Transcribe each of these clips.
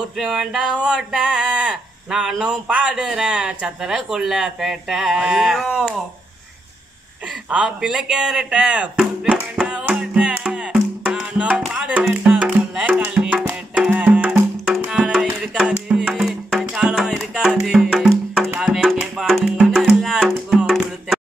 போட்டு வேண்டாம் ஓட்ட நானும் பாடுறேன் சத்திர கொல்ல பேட்ட ஆப்பிள கேரட்ட போட்டு வேண்டாம் ஓட்ட நானும் பாடுறேன்டா கொல்ல கல்வி பேட்ட நாள இருக்காது சாலம் இருக்காது எல்லாமே கேட்பானுங்கன்னு எல்லாத்துக்கும் கொடுத்தேன்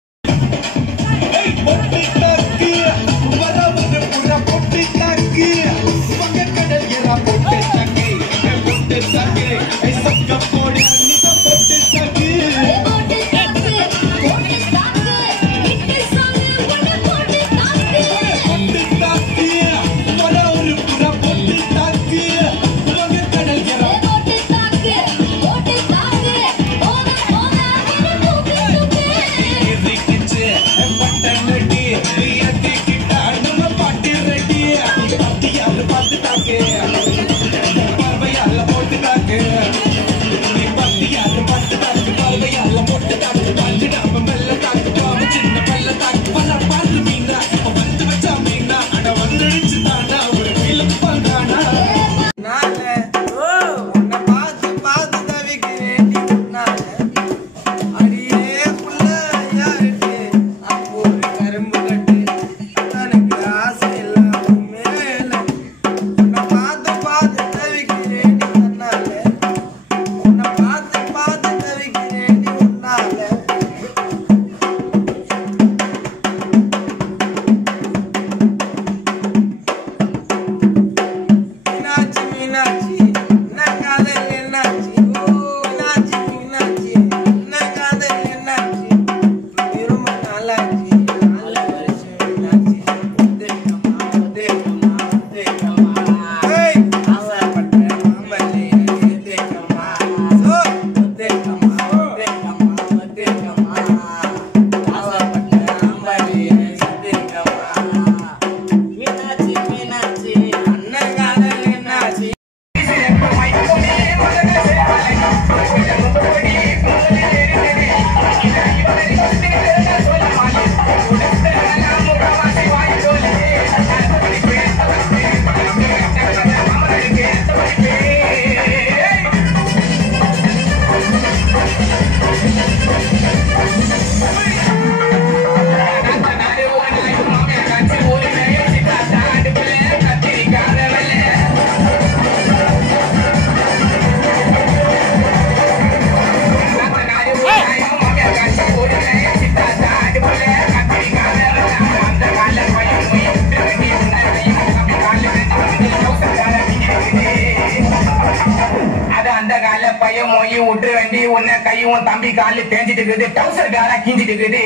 கையும் தம்பி காலு தேஞ்சிட்டு இருக்குது டவுசர் காலா கிஞ்சிட்டு இருக்குது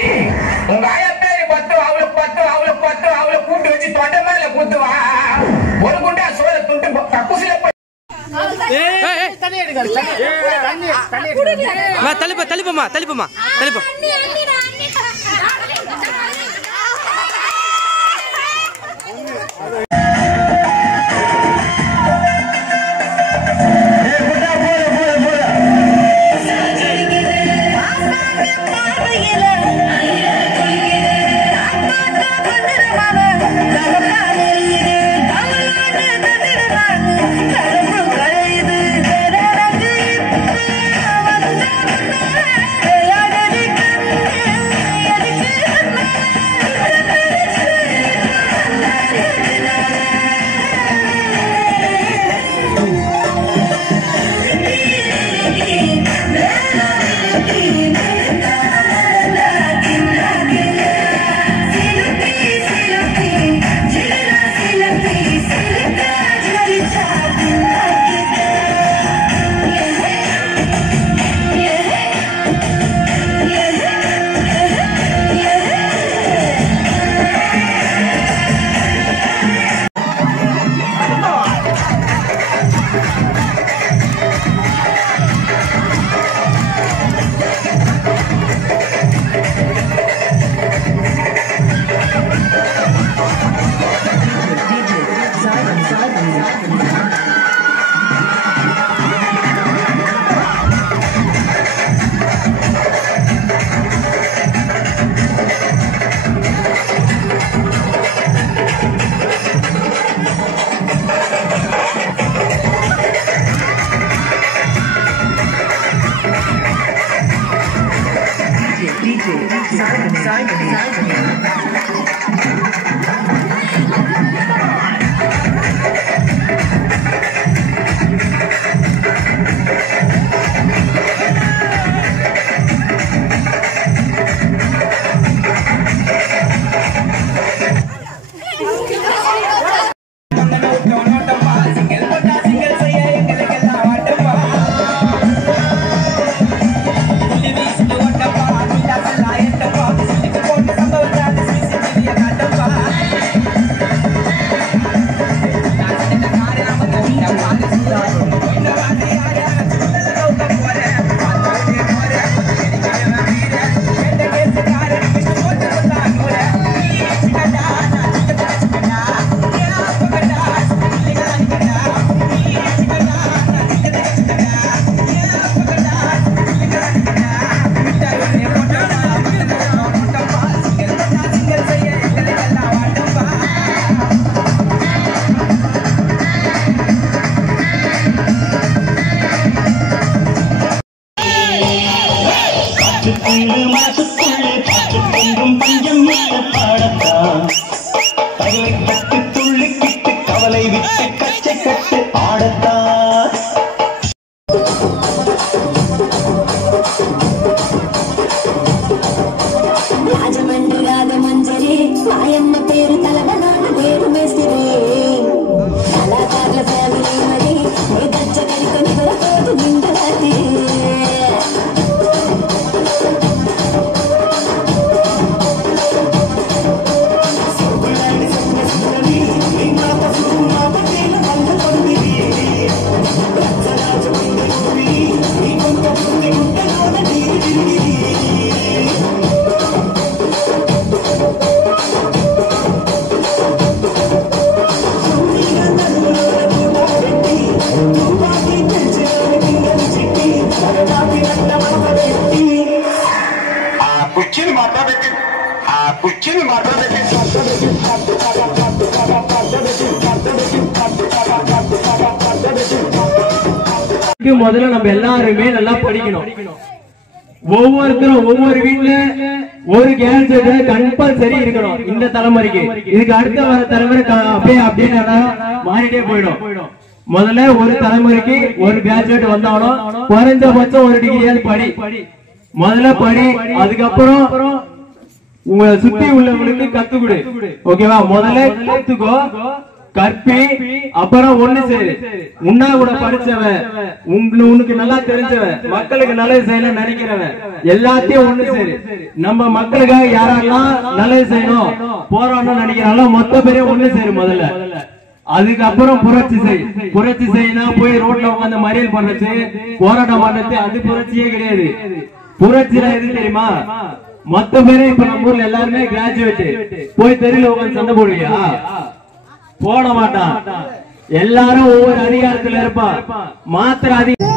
உங்க ஆயா பேரு 10 அவளுக்கு 10 அவளை கூட்டு வச்சு தொண்டை மேல கூத்துவா ஒரு குண்டா சோழ துண்டு கக்குசில தள்ளிப்பமா முதல்ல நம்ம எல்லாருமே நல்லா படிக்கணும். ஒவ்வொருத்தரும் ஒவ்வொரு வீட்டுல ஒரு கேஜெட் கம்பல்சரி இருக்கணும். இந்த தலைமுறைக்கு இதுக்கு அடுத்த வர தலைமுறை அப்படியே மாறிட்டே போயிடும். முதல்ல ஒரு தலைமுறைக்கு ஒரு கேஜெட் வந்தாலும் குறைஞ்சபட்சம் ஒரு டிகிரியாவது படி. முதல்ல படி, அதுக்கப்புறம் உங்களை சுத்தி உள்ளவங்களுக்கு கத்து கொடு. ஓகேவா? முதல்ல கத்துக்கோ, கற்பி, அப்புறம் ஒண்ணு சேரு. உன்னா கூட படிச்சவன், உனக்கு நல்லா தெரிஞ்சவன், மக்களுக்கு நல்லது செய்யணும் நினைக்கிறவன், எல்லாத்தையும் ஒண்ணு சேரு. நம்ம மக்களுக்காக யாரெல்லாம் நல்லது செய்யணும் போராடணும் நினைக்கிறாங்களோ மொத்த பேரையும் ஒண்ணு சேரு முதல்ல. அதுக்கப்புறம் புரட்சி செய். புரட்சி செய்யினா போய் ரோட்ல உட்காந்து மறியல் பண்றது, போராட்டம் பண்றது, அது புரட்சியே கிடையாது. புரட்சினா எது தெரியுமா? மொத்த பேரே இப்ப நம்ம ஊர்ல எல்லாருமே கிராஜுவேட். போய் தெருல உட்காந்து சண்டை போடுவியா? போட மாட்டான். எல்லாரும் ஒவ்வொரு அதிகாரத்துல இருப்பான். மாத்திர அதிகாரம்